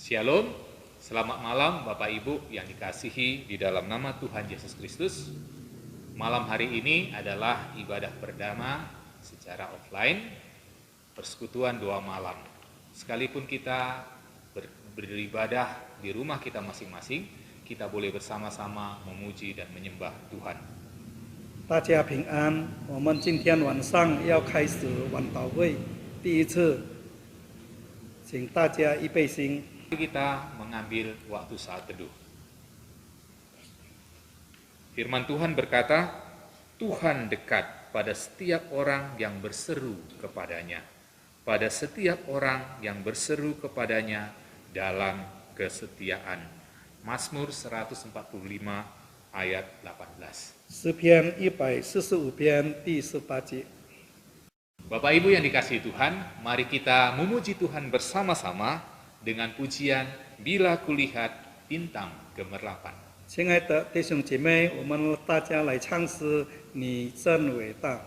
Shalom, selamat malam Bapak Ibu yang dikasihi di dalam nama Tuhan Yesus Kristus. Malam hari ini adalah ibadah perdana secara offline, persekutuan doa malam. Sekalipun kita beribadah di rumah kita masing-masing, kita boleh bersama-sama memuji dan menyembah Tuhan. 大家平安，我们今天晚上要开始晚祷会，第一次，请大家预备心。 Kita mengambil waktu saat teduh. Firman Tuhan berkata, Tuhan dekat pada setiap orang yang berseru kepadanya, pada setiap orang yang berseru kepadanya dalam kesetiaan. Mazmur 145 ayat 18. 诗篇145篇第18节。 Bapak Ibu yang dikasihi Tuhan, mari kita memuji Tuhan bersama-sama dengan pujian Bila Kulihat Bintang Gemerlapan. 亲爱的弟兄姐妹，我们大家来唱诗，你真伟大。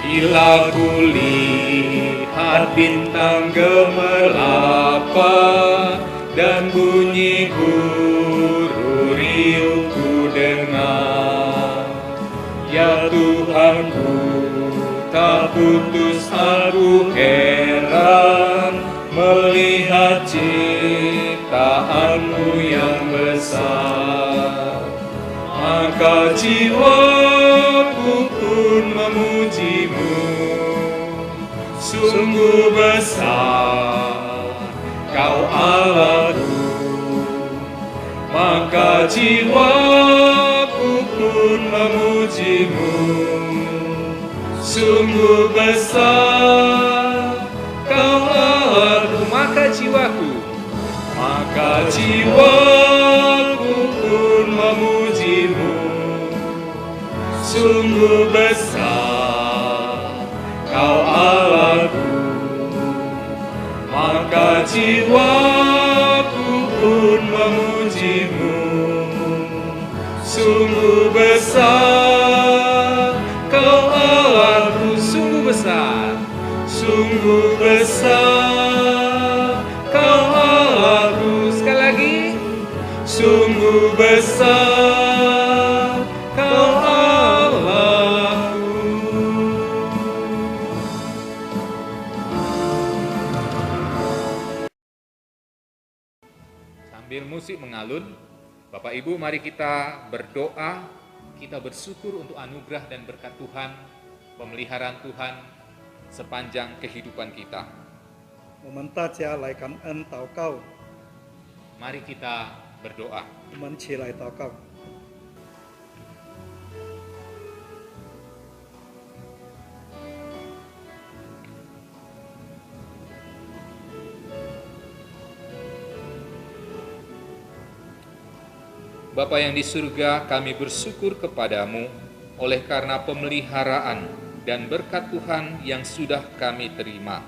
Bila kulihat bintang gemerlapan dan bunyi guru riuhku dengar, ya Tuhanku, tak putus aku heran melihat ciptaanmu yang besar. Maka jiwaku pun memujimu, sungguh besar Kau Allahku. Maka jiwaku pun memujimu, sungguh besar Kau Allahku. Maka jiwaku pun memujimu, sungguh besar Kau Allahku. Maka jiwaku pun memujimu, sungguh besar Kau Allahku. Sungguh besar Kau Allahku. Sekali lagi, sungguh besar Kau Allahku. Sambil musik mengalun, Bapak Ibu mari kita berdoa, kita bersyukur untuk anugerah dan berkat Tuhan, pemeliharaan Tuhan sepanjang kehidupan kita. 我们大家来感恩祷告， Mari kita berdoa. 我们起来祷告。 Bapa yang di surga, kami bersyukur kepadamu oleh karena pemeliharaan dan berkat Tuhan yang sudah kami terima.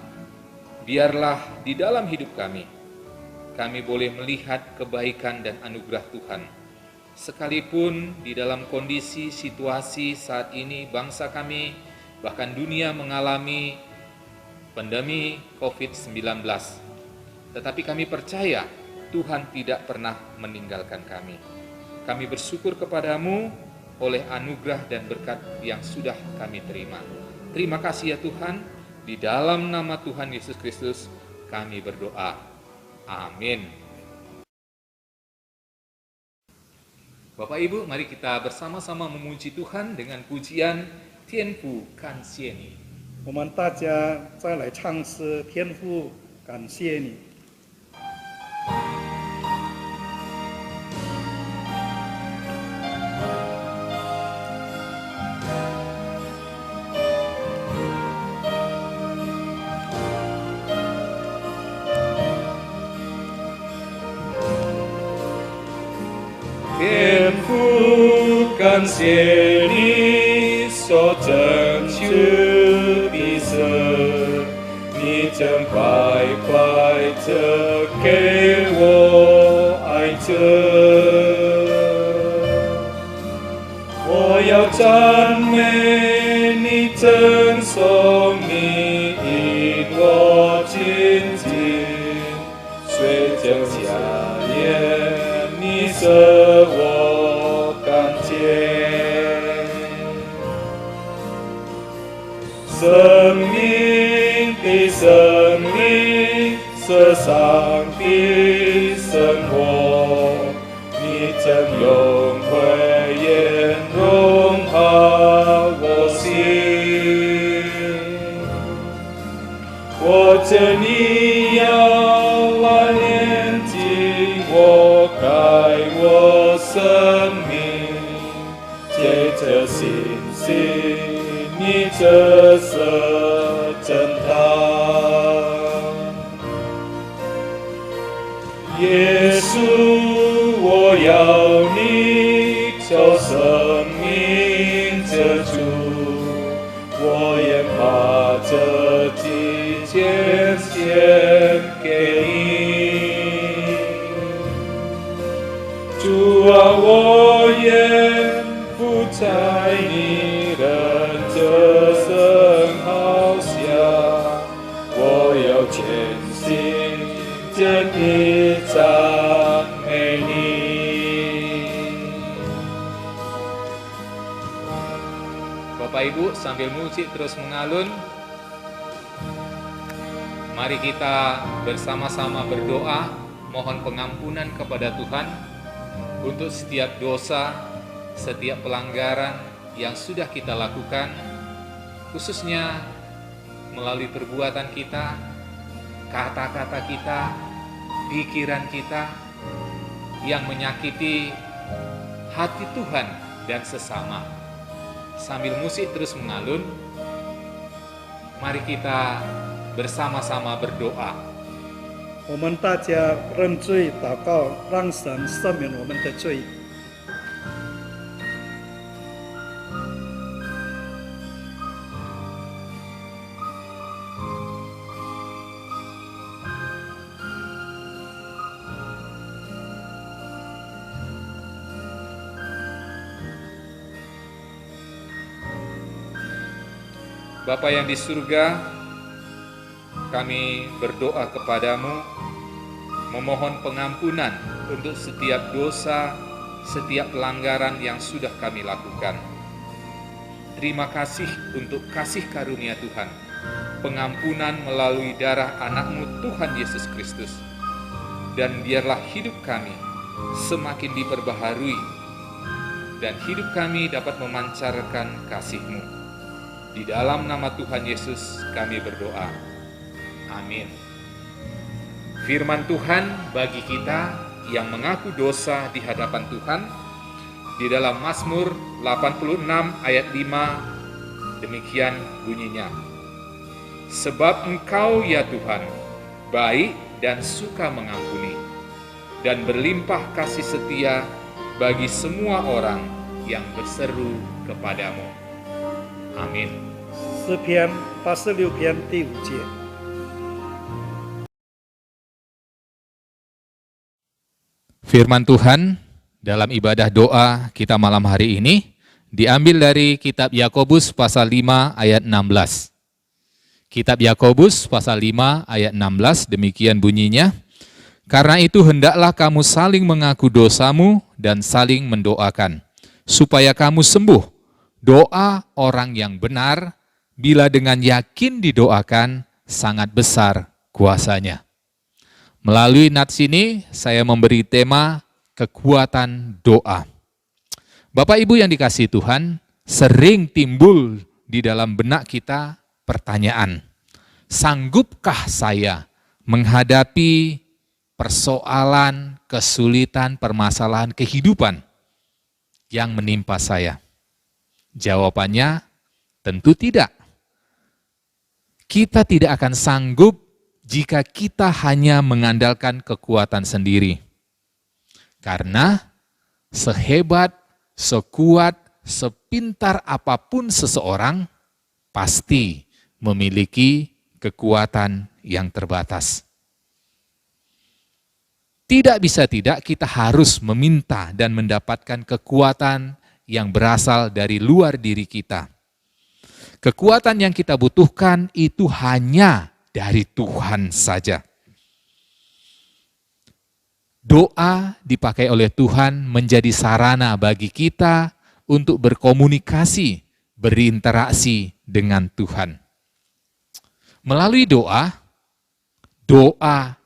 Biarlah di dalam hidup kami boleh melihat kebaikan dan anugerah Tuhan. Sekalipun di dalam kondisi situasi saat ini bangsa kami, bahkan dunia mengalami pandemi COVID-19. Tetapi kami percaya Tuhan tidak pernah meninggalkan kami. Kami bersyukur kepadamu oleh anugerah dan berkat yang sudah kami terima. Terima kasih ya Tuhan, di dalam nama Tuhan Yesus Kristus kami berdoa. Amin. Bapak Ibu, mari kita bersama-sama memuji Tuhan dengan pujian Tianfu Kan Xie Ni. 我们大家再来唱诗，天父，感谢你。 天父，感谢你所拯救的神，你真白白的给我爱着。要赞美你，称颂你，因我紧紧随着家言，你使我看见生命的生命，世上的生活，你曾永辉颜融化我心。我这你要来炼净我，改我生命，借着信心，你这是真道。耶稣，我要你做生命之主，我也把这几件献给你。主啊，我也不在你人这生好下，我要全心真的赞美你。Bapak Ibu sambil musik terus mengalun, mari kita bersama-sama berdoa mohon pengampunan kepada Tuhan untuk setiap dosa, setiap pelanggaran yang sudah kita lakukan, khususnya melalui perbuatan kita, kata-kata kita, pikiran kita yang menyakiti hati Tuhan dan sesama. Sambil musik terus mengalun, mari kita bersama-sama berdoa. 我们大家认罪祷告，让神赦免我们的罪。Bapa yang di surga, kami berdoa kepadamu, memohon pengampunan untuk setiap dosa, setiap pelanggaran yang sudah kami lakukan. Terima kasih untuk kasih karunia Tuhan, pengampunan melalui darah anak-Mu Tuhan Yesus Kristus. Dan biarlah hidup kami semakin diperbaharui, dan hidup kami dapat memancarkan kasih-Mu. Di dalam nama Tuhan Yesus kami berdoa. Amin. Firman Tuhan bagi kita yang mengaku dosa di hadapan Tuhan di dalam Mazmur 86 ayat 5, demikian bunyinya. Sebab Engkau ya Tuhan, baik dan suka mengampuni, dan berlimpah kasih setia bagi semua orang yang berseru kepadamu. Amin. 诗篇86篇第5节。 Firman Tuhan dalam ibadah doa kita malam hari ini diambil dari kitab Yakobus pasal 5 ayat 16. Kitab Yakobus pasal 5 ayat 16 demikian bunyinya. Karena itu hendaklah kamu saling mengaku dosamu dan saling mendoakan, supaya kamu sembuh. Doa orang yang benar, bila dengan yakin didoakan, sangat besar kuasanya. Melalui nats ini, saya memberi tema kekuatan doa. Bapak Ibu yang dikasihi Tuhan, sering timbul di dalam benak kita pertanyaan, sanggupkah saya menghadapi persoalan, kesulitan, permasalahan kehidupan yang menimpa saya? Jawabannya tentu tidak. Kita tidak akan sanggup jika kita hanya mengandalkan kekuatan sendiri. Karena sehebat, sekuat, sepintar apapun seseorang, pasti memiliki kekuatan yang terbatas. Tidak bisa tidak kita harus meminta dan mendapatkan kekuatan yang berasal dari luar diri kita. Kekuatan yang kita butuhkan itu hanya dari Tuhan saja. Doa dipakai oleh Tuhan menjadi sarana bagi kita untuk berkomunikasi, berinteraksi dengan Tuhan. Melalui doa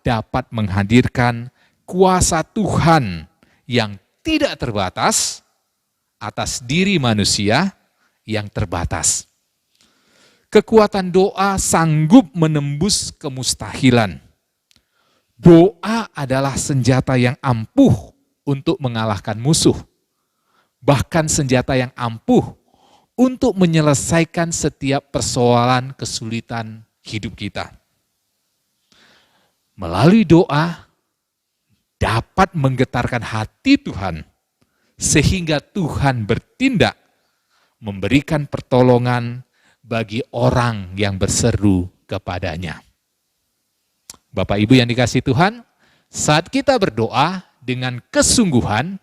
dapat menghadirkan kuasa Tuhan yang tidak terbatas atas diri manusia yang terbatas. Kekuatan doa sanggup menembus kemustahilan. Doa adalah senjata yang ampuh untuk mengalahkan musuh. Bahkan senjata yang ampuh untuk menyelesaikan setiap persoalan kesulitan hidup kita. Melalui doa dapat menggetarkan hati Tuhan sehingga Tuhan bertindak memberikan pertolongan bagi orang yang berseru kepadanya. Bapak Ibu yang dikasihi Tuhan, saat kita berdoa dengan kesungguhan,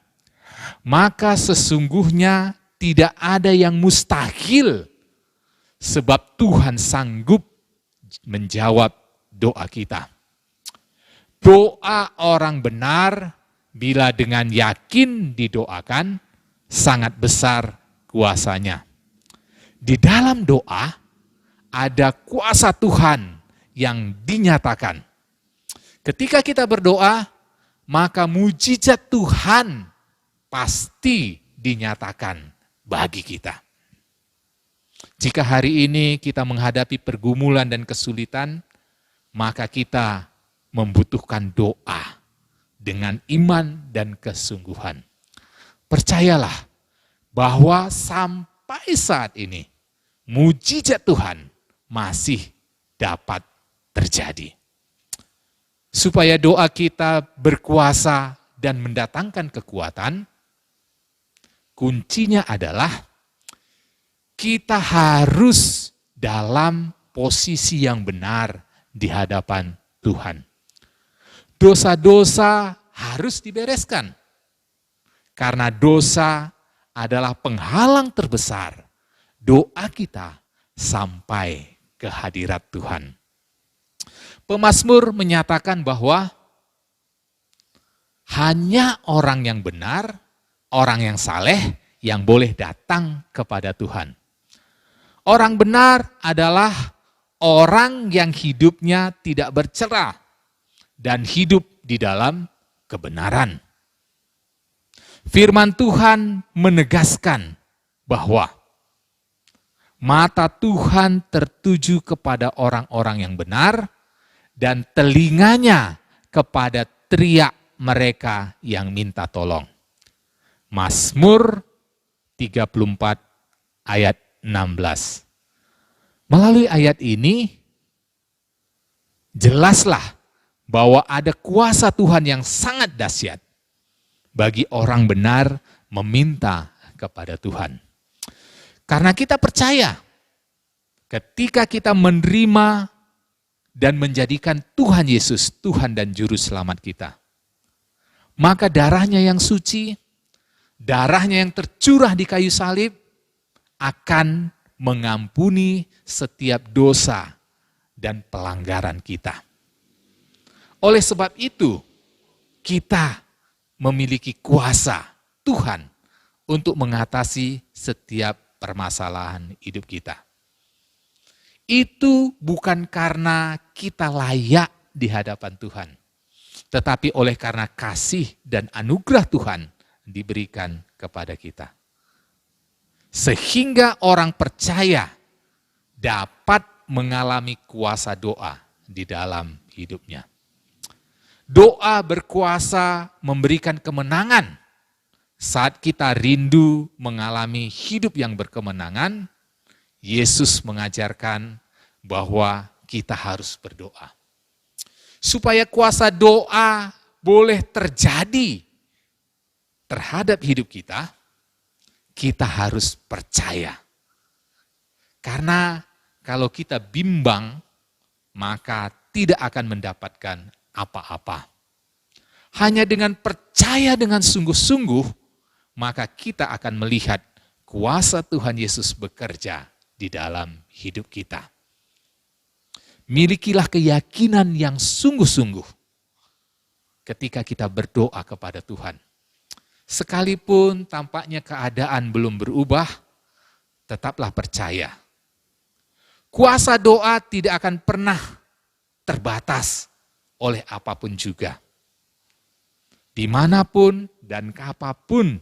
maka sesungguhnya tidak ada yang mustahil sebab Tuhan sanggup menjawab doa kita. Doa orang benar bila dengan yakin didoakan sangat besar kuasanya. Di dalam doa ada kuasa Tuhan yang dinyatakan. Ketika kita berdoa, maka mujizat Tuhan pasti dinyatakan bagi kita. Jika hari ini kita menghadapi pergumulan dan kesulitan, maka kita membutuhkan doa dengan iman dan kesungguhan. Percayalah bahwa sampai saat ini, mujizat Tuhan masih dapat terjadi. Supaya doa kita berkuasa dan mendatangkan kekuatan, kuncinya adalah kita harus dalam posisi yang benar di hadapan Tuhan. Dosa-dosa harus dibereskan. Karena dosa adalah penghalang terbesar doa kita sampai ke hadirat Tuhan. Pemazmur menyatakan bahwa hanya orang yang benar, orang yang saleh yang boleh datang kepada Tuhan. Orang benar adalah orang yang hidupnya tidak bercelah dan hidup di dalam kebenaran. Firman Tuhan menegaskan bahwa mata Tuhan tertuju kepada orang-orang yang benar dan telinganya kepada teriak mereka yang minta tolong. Mazmur 34 ayat 16. Melalui ayat ini, jelaslah bahwa ada kuasa Tuhan yang sangat dahsyat bagi orang benar meminta kepada Tuhan. Karena kita percaya, ketika kita menerima dan menjadikan Tuhan Yesus Tuhan dan Juru Selamat kita, maka darahnya yang suci, darahnya yang tercurah di kayu salib akan mengampuni setiap dosa dan pelanggaran kita. Oleh sebab itu, kita memiliki kuasa Tuhan untuk mengatasi setiap permasalahan hidup kita. Itu bukan karena kita layak di hadapan Tuhan, tetapi oleh karena kasih dan anugerah Tuhan diberikan kepada kita. Sehingga orang percaya dapat mengalami kuasa doa di dalam hidupnya. Doa berkuasa memberikan kemenangan saat kita rindu mengalami hidup yang berkemenangan. Yesus mengajarkan bahwa kita harus berdoa. Supaya kuasa doa boleh terjadi terhadap hidup kita, kita harus percaya. Karena kalau kita bimbang, maka tidak akan mendapatkan apa-apa. Hanya dengan percaya dengan sungguh-sungguh, maka kita akan melihat kuasa Tuhan Yesus bekerja di dalam hidup kita. Milikilah keyakinan yang sungguh-sungguh ketika kita berdoa kepada Tuhan. Sekalipun tampaknya keadaan belum berubah, tetaplah percaya. Kuasa doa tidak akan pernah terbatas oleh apapun juga. Dimanapun dan kapanpun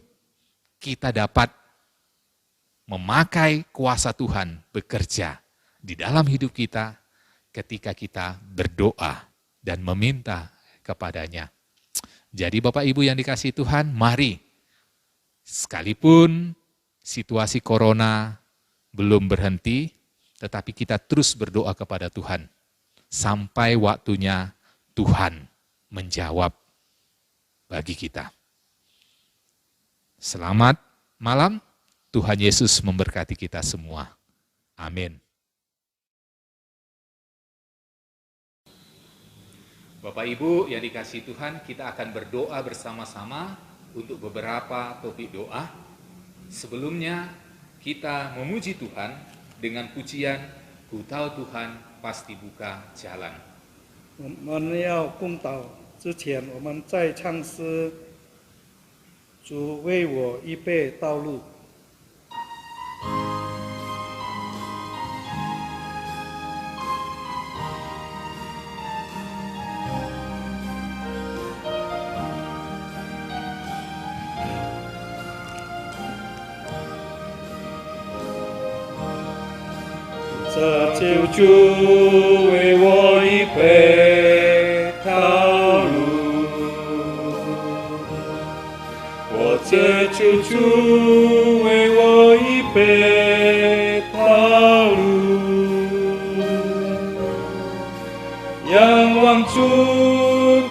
kita dapat memakai kuasa Tuhan bekerja di dalam hidup kita ketika kita berdoa dan meminta kepadanya. Jadi Bapak Ibu yang dikasihi Tuhan, mari sekalipun situasi corona belum berhenti, tetapi kita terus berdoa kepada Tuhan. Sampai waktunya Tuhan menjawab bagi kita. Selamat malam, Tuhan Yesus memberkati kita semua. Amin. Bapak Ibu yang dikasihi Tuhan, kita akan berdoa bersama-sama untuk beberapa topik doa. Sebelumnya kita memuji Tuhan dengan pujian, Ku tahu Tuhan pasti buka jalan. 我们要共祷之前，我们再唱诗，主为我预备道路。这救主为我预备道路，我这救主为我预备道路，仰望主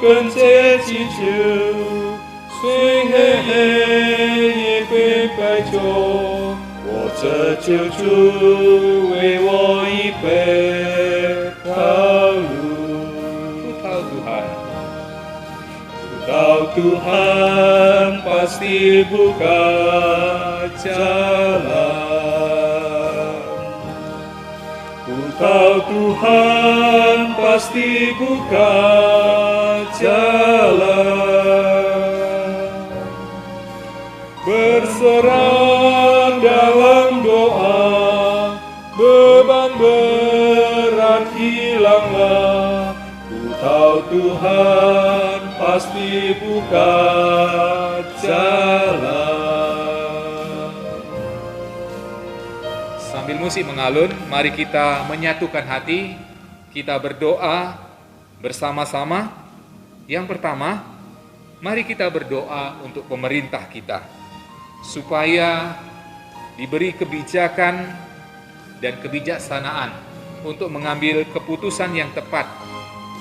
跟接祈求，虽黑夜也会白昼。 我这救主为我预备道路，ku tahu Tuhan pasti buka jalan, ku tahu Tuhan pasti buka jalan, berserah dalam doa, beban berat hilanglah. Ku tahu Tuhan pasti buka jalan. Sambil musik mengalun, mari kita menyatukan hati, kita berdoa bersama-sama. Yang pertama, mari kita berdoa untuk pemerintah kita, supaya diberi kebijakan dan kebijaksanaan untuk mengambil keputusan yang tepat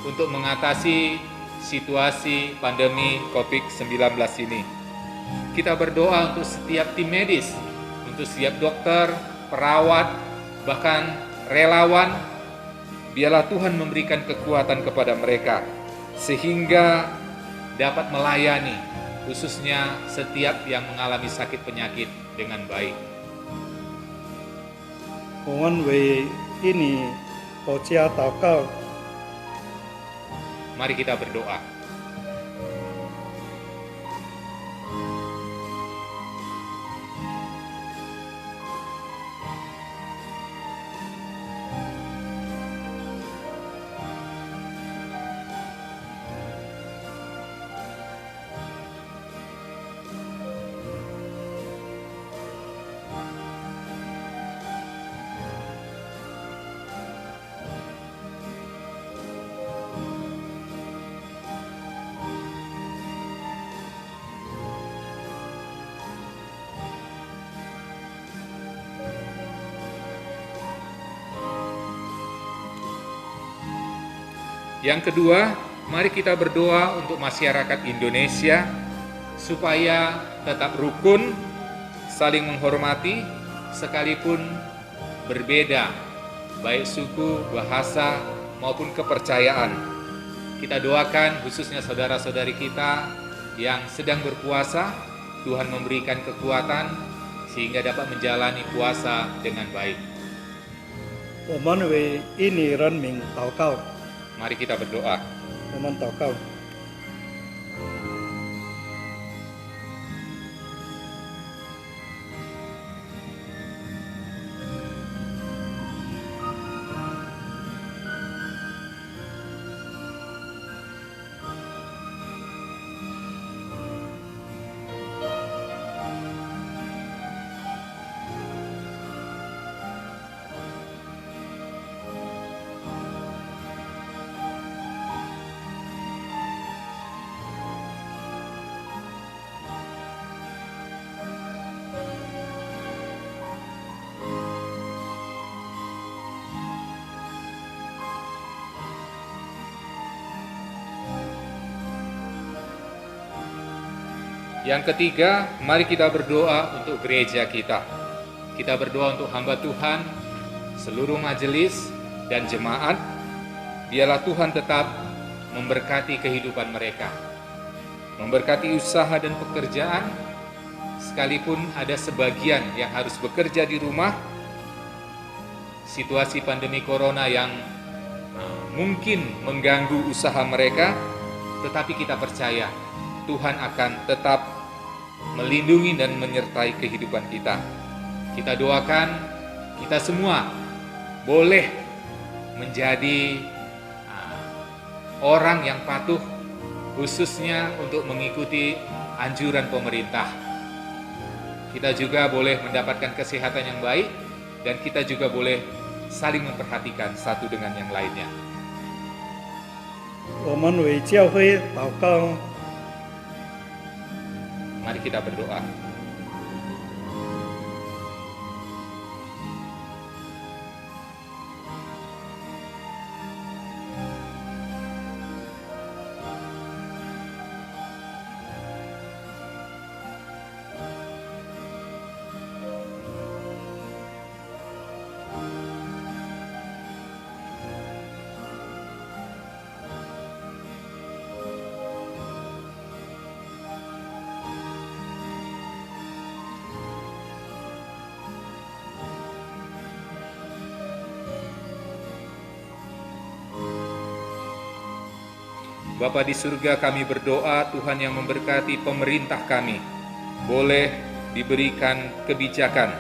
untuk mengatasi situasi pandemi COVID-19 ini. Kita berdoa untuk setiap tim medis, untuk setiap dokter, perawat, bahkan relawan. Biarlah Tuhan memberikan kekuatan kepada mereka, sehingga dapat melayani, khususnya setiap yang mengalami sakit penyakit dengan baik. 我们为印尼国家祷告。 Mari kita berdoa. Yang kedua, mari kita berdoa untuk masyarakat Indonesia supaya tetap rukun, saling menghormati, sekalipun berbeda, baik suku, bahasa, maupun kepercayaan. Kita doakan khususnya saudara-saudari kita yang sedang berpuasa, Tuhan memberikan kekuatan sehingga dapat menjalani puasa dengan baik. 我们为印尼人民祷告， Mari kita berdoa. 我们祷告。 Yang ketiga, mari kita berdoa untuk gereja kita. Kita berdoa untuk hamba Tuhan, seluruh majelis dan jemaat. Biarlah Tuhan tetap memberkati kehidupan mereka, memberkati usaha dan pekerjaan, sekalipun ada sebagian yang harus bekerja di rumah. Situasi pandemi corona yang mungkin mengganggu usaha mereka, tetapi kita percaya Tuhan akan tetap melindungi dan menyertai kehidupan kita. Kita doakan kita semua boleh menjadi orang yang patuh, khususnya untuk mengikuti anjuran pemerintah. Kita juga boleh mendapatkan kesehatan yang baik, dan kita juga boleh saling memperhatikan satu dengan yang lainnya. 我们为教会祷告， Mari kita berdoa. Bapa di surga, kami berdoa Tuhan yang memberkati pemerintah kami, boleh diberikan kebijakan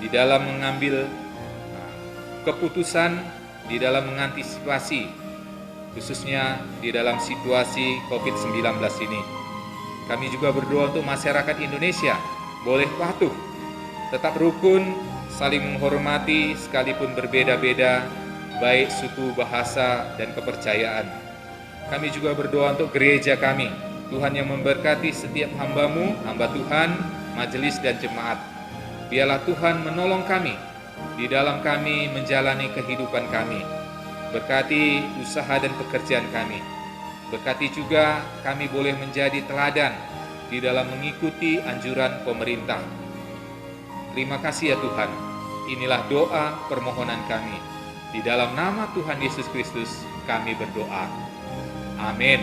di dalam mengambil keputusan, di dalam mengantisipasi, khususnya di dalam situasi COVID-19 ini. Kami juga berdoa untuk masyarakat Indonesia, boleh patuh, tetap rukun, saling menghormati sekalipun berbeda-beda, baik suku, bahasa, dan kepercayaan. Kami juga berdoa untuk gereja kami, Tuhan yang memberkati setiap hamba-Mu, hamba Tuhan, majelis dan jemaat. Biarlah Tuhan menolong kami di dalam kami menjalani kehidupan kami. Berkati usaha dan pekerjaan kami. Berkati juga kami boleh menjadi teladan di dalam mengikuti anjuran pemerintah. Terima kasih ya Tuhan. Inilah doa permohonan kami. Di dalam nama Tuhan Yesus Kristus kami berdoa. Amin.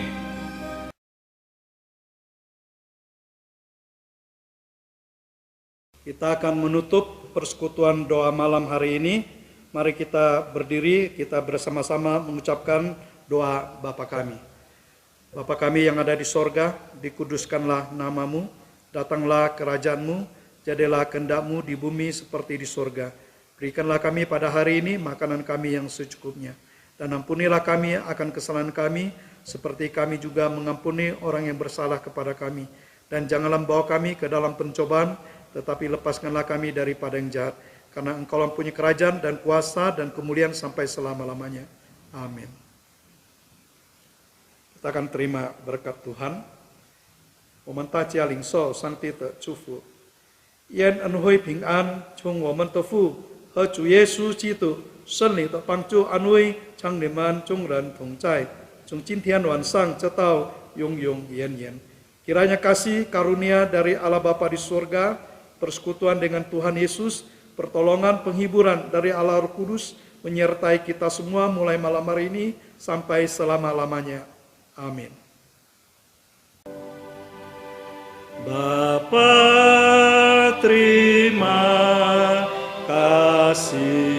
Kita akan menutup persekutuan doa malam hari ini. Mari kita berdiri, kita bersama-sama mengucapkan doa Bapa kami. Bapa kami yang ada di sorga, dikuduskanlah nama-Mu, datanglah kerajaan-Mu, jadilah kehendak-Mu di bumi seperti di sorga. Berikanlah kami pada hari ini makanan kami yang secukupnya. Dan ampunilah kami akan kesalahan kami, seperti kami juga mengampuni orang yang bersalah kepada kami. Dan janganlah bawa kami ke dalam pencobaan, tetapi lepaskanlah kami daripada yang jahat. Karena Engkau mempunyai kerajaan dan kuasa dan kemuliaan sampai selama-lamanya. Amin. Kita akan terima berkat Tuhan. 我们大家领受上帝的祝福，愿恩惠平安从我们的父和主耶稣基督圣灵的帮助安慰，常你们众人同在，从今天晚上直到永永远远。Kiranya kasih karunia dari Allah Bapa di surga, persekutuan dengan Tuhan Yesus, pertolongan penghiburan dari Allah Roh Kudus menyertai kita semua mulai malam hari ini sampai selama-lamanya. Amin. Bapa terima kasih.